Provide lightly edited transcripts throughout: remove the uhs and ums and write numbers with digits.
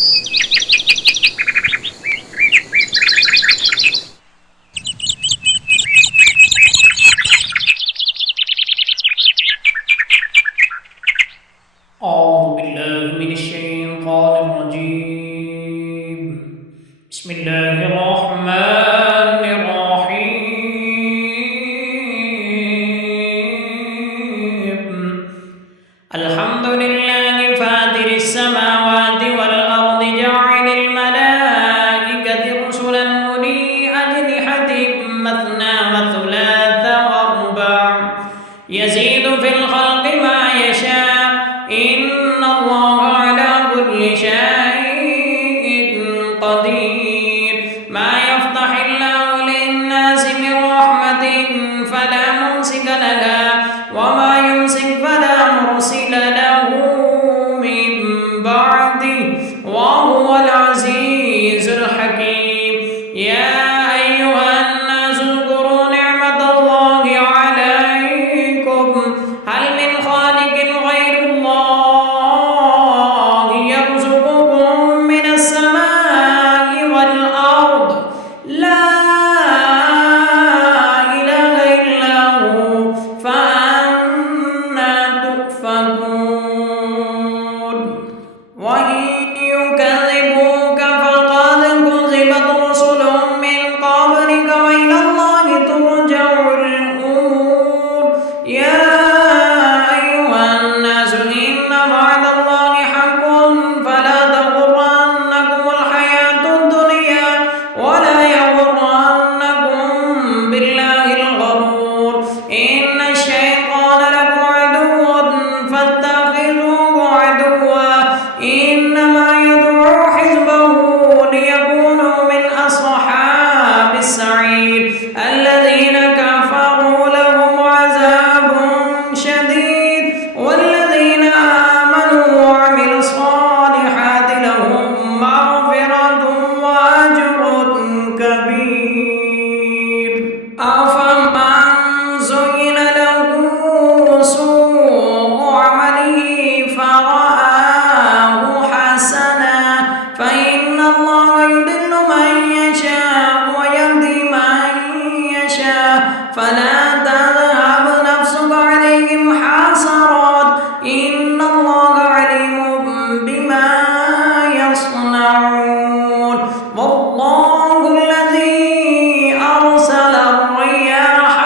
أعوذ بالله من الشيطان الرجيم. بسم الله الرحمن الرحيم. الحمد لله فاطر السماوات والأرض جاعل الملائكة رسلا أولي أجنحة مثنى وثلاث ورباع يزيد في الخلق ما يشاء إن الله على كل شيء قدير. ما يفتح الله للناس من رحمة فلا ممسك لها وما يمسك فلا مرسل له من بعده وهو العزيز الحكيم. يا أيها الناس اذكروا نعمة الله عليكم هل من خالق غير الله يرزقكم من السماء والأرض لا إله إلا هو فأنى تؤفكون. وإن يكذبوك فقد كذبت رسل من قبلك وإلى الله ترجع الأمور. يا أيها الناس إن وعد الله حق فلا تغرنكم الحياة الدنيا ولا يغرنكم بالله الغرور. إن الشيطان لكم عدو فاتخذوه عدوا إنما يدعو حزبه ليكونوا من أصحاب السعير. الذين كفروا لهم عذاب شديد والذين آمنوا وعملوا الصالحات لهم مغفرة وأجر كبير. أفمن زين له سوء عمله فرآه حسنا فإن الله يضل من يشاء ويهدي من يشاء فلا تذهب نفسك عليهم حسرات إن الله عليم بما يصنعون. والله الذي أرسل الرياح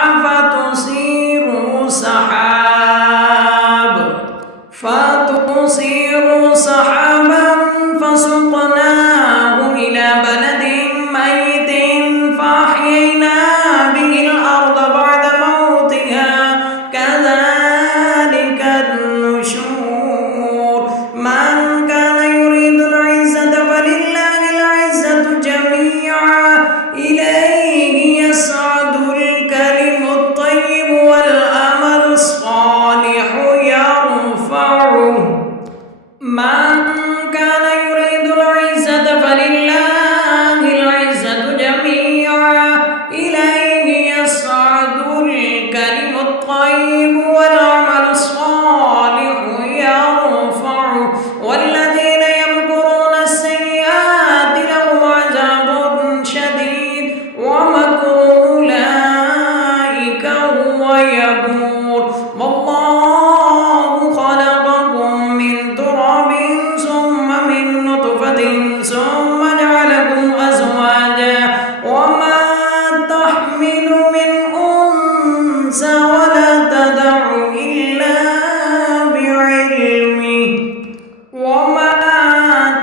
فتثير سحابا فسقناه إلى بلد ميت فأحيينا به الأرض بعد موتها كذلك النشور. من كان يريد العزة فلله العزة جميعا إليه يصعد الكلم الطيب والعمل الصالح يرفعه. من كان يريد العزة فلله العزة جميعا إليه يصعد الكلم الطيب والعمل الصالح يرفعه. والذين يمكرون السيئات لهم عذاب شديد ومكر أولئك هو يبور. والله خلقكم من تراب ثم من نطفة ثم جعلكم أزواجا وما تحمل من أنثى ولا تدع إلا بعلمه وما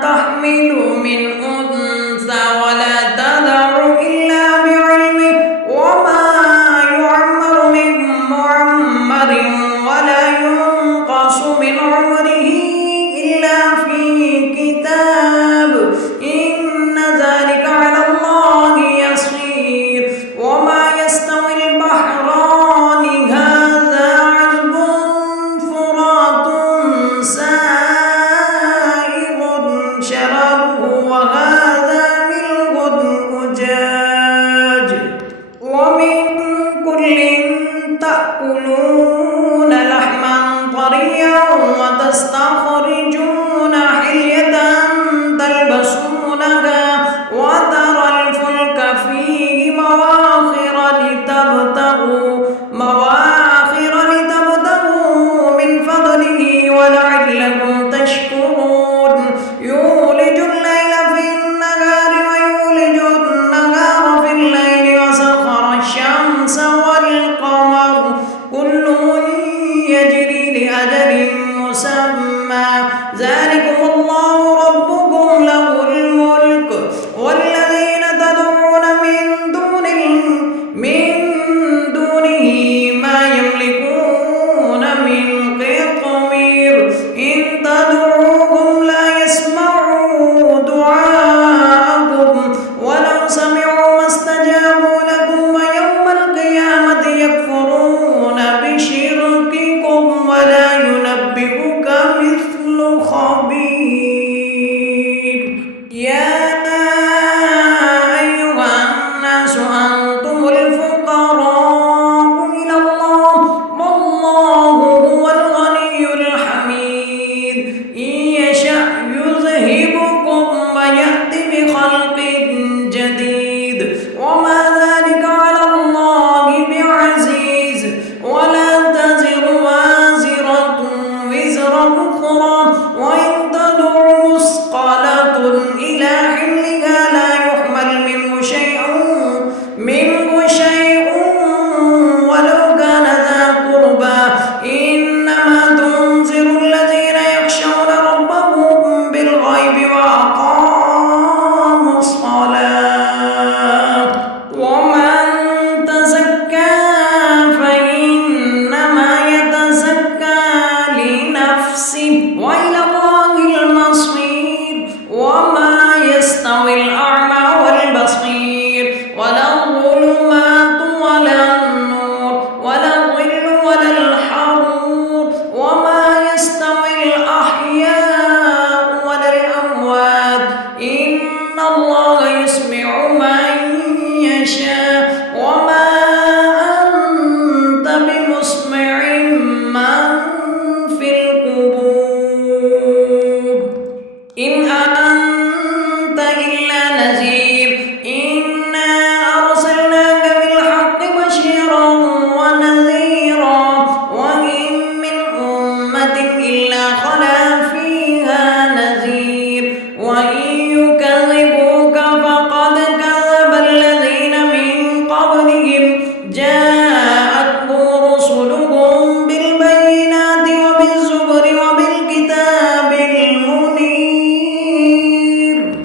تحمل من أنثى ولا تدع إلا بعلمه وما يعمر من معمر ولا ينقص من عمره إلا في كتاب إن ذلك على الله يسير. وما يستوي البحران هذا عذب فرات سائغ شرابه وهذا ملح أجاج ومن كل تأكلون لحما طريا وتستخرجون حلية تلبسونها وإن يكذبوك فقد كذب الذين من قبلهم جاءتهم رسلهم بالبينات وبالزبر وبالكتاب المنير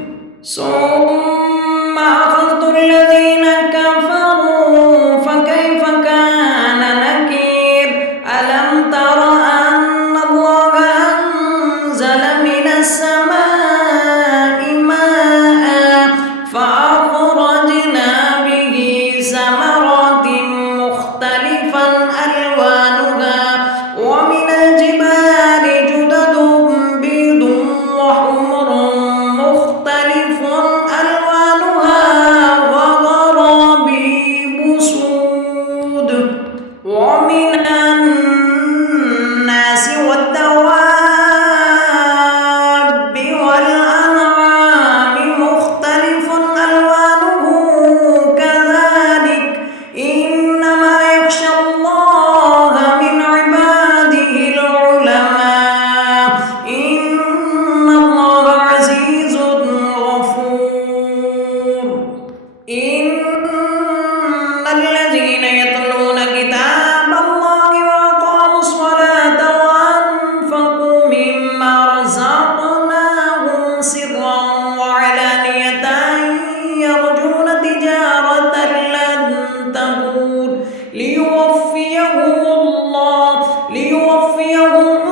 ثم أخذت الذين كفروا فكيف كان نكير ألم تر أن الله أنزل من السماء ماء فأخرجنا به ثمرات مختلفا ألوانها ومن الجبال جدد بيض وحمر مختلف ألوانها وغرابيب سود ومن الناس والدواب والأنعام مختلف ألوانه كذلك إنما يخشى الله من عباده العلماء إن الله عزيز غفور إن الذين يتلون كتاب الله وأقاموا الصلاة وأنفقوا مما رزقناهم سرا وعلانية يرجون تجارة لن تبور ليوفيهم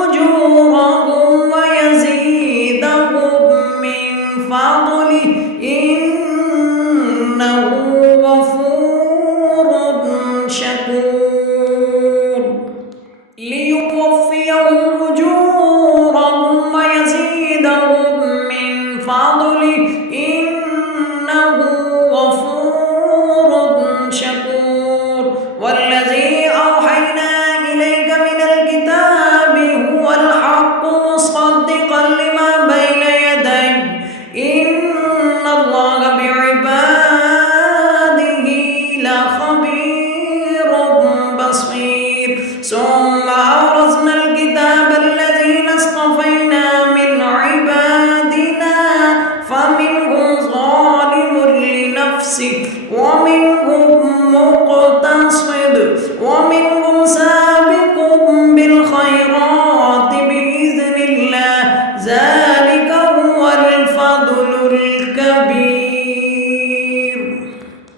أجورهم ويزيدهم من فضله إنه غفور شكور ليوفيهم أجورهم ويزيدهم من فضله إنه غفور شكور والذي أوحينا إليك من الكتاب هو الحق مصدقا لما بين يديه إن الله بعباده لخبير بصير ثم أورثنا الكتاب الذين اصطفينا من عبادنا فمنهم ظالم لنفسه ومنهم مقتصد ومنهم سابق بالخيرات بإذن الله ذلك هو الفضل الكبير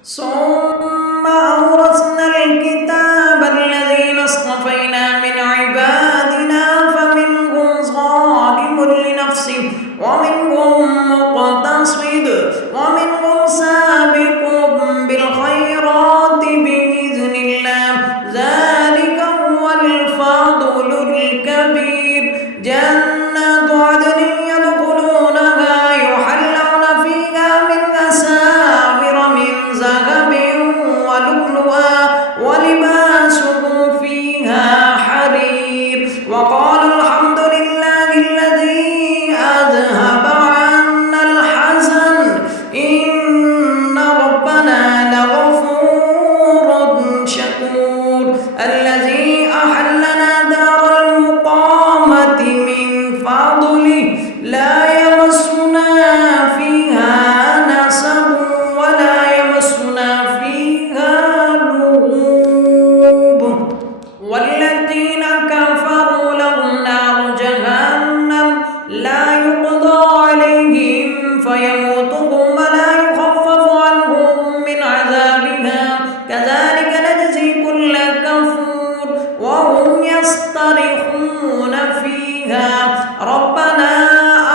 ثم أورثنا الكتاب الذين اصطفينا من عبادنا فمنهم ظالم لنفسه ومنهم مقتصد ومنهم سابق بالخيرات بإذن الله ذلك هو الفضل الكبير جنات عدن يدخلونها يحلون فيها من أساور من ذهب ولؤلؤا ولباسهم فيها حرير وقالوا الحمد لله الذي أذهب عنا الحزن إن ربنا لغفور شكور الذي أحلنا دار المقامة من فضله لا يمسنا فيها نصب ولا يمسنا فيها لغوب والذين كفروا لهم نار جهنم لا يقضى عليهم فيموتوا ولا يخفف عنهم من عذابها كذلك نجزي كل كفور وهم يصطرخون فيها ربنا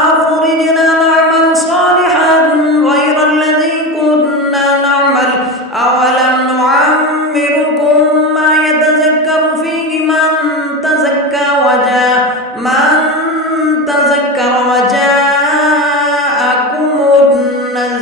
أخرجنا نعمل صالحا غير الذي كنا نعمل أولم نعمركم ما يتذكر فيه من تزكى وجاءكم النذير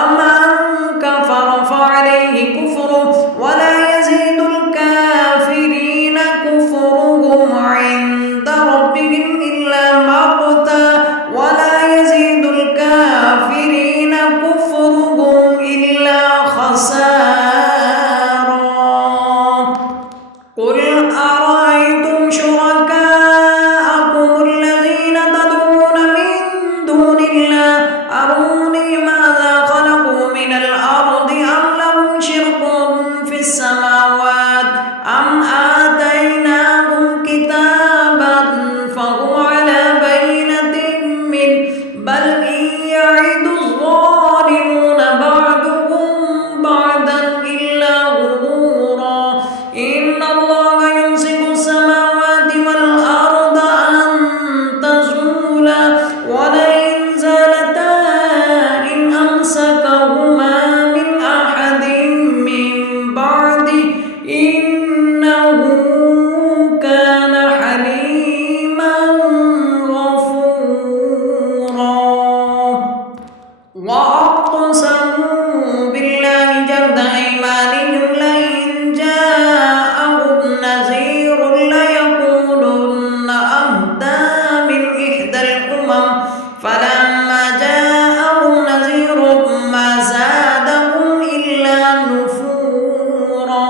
ومن كفر فعليه كفره ولا يزيد الكافرين كفرهم عند ربهم إلا مقتا ولا يزيد الكافرين كفرهم إلا خسارا. قل أرأيتم شركاءكم الذين تدعون من دون الله أروني ماذا خلقوا من الأرض أم لهم شرك في السماوات أم آتيناهم كتابا فهم على بينة منه بل إن يعد الظالمون بعضهم بعضا إلا غرورا. إن الله يمسك السماوات والأرض أن تزولا ولئن زالتا إن أمسكهما من أحد من بعده إنه كان حليما غفورا. وأقسموا بالله جهد أيمانهم لئن جاءهم نذير ليكونن أهدى من إحدى الأمم فلما جاءهم نذير ما زادهم إلا نفورا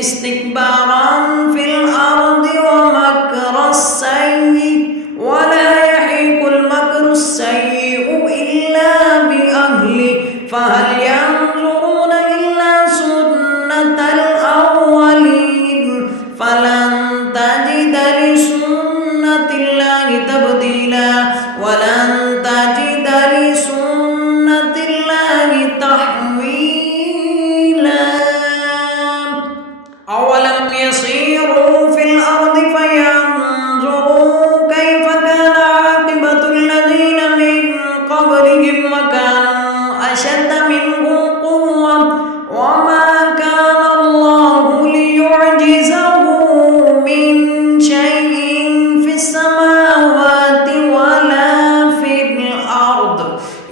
استكبارا في الأرض ومكر السيء ولا يحيق المكر السيء إلا بأهله فهل ينظرون إلا سنة الأولين فلن تجد لسنة الله تبديلا ولن تجد لسنة الله تحويلا. أولم يسيروا في الأرض فينظروا كيف كان عاقبة الذين من قبلهم وكانوا أشد منهم قوة وما كان الله ليعجزه من شيء في السماوات ولا في الأرض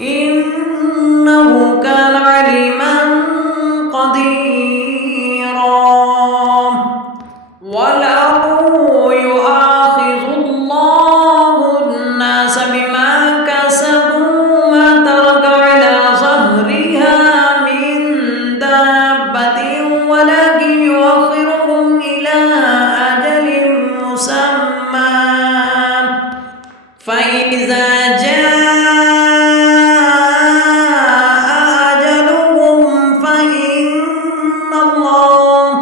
إنه كان عليما قديرا. ولو يؤاخذ الله الناس بما كسبوا ما ترك على ظهرها من دابة ولكن يؤخرهم إلى أجل مسمى فإذا جاء أجلهم فإن الله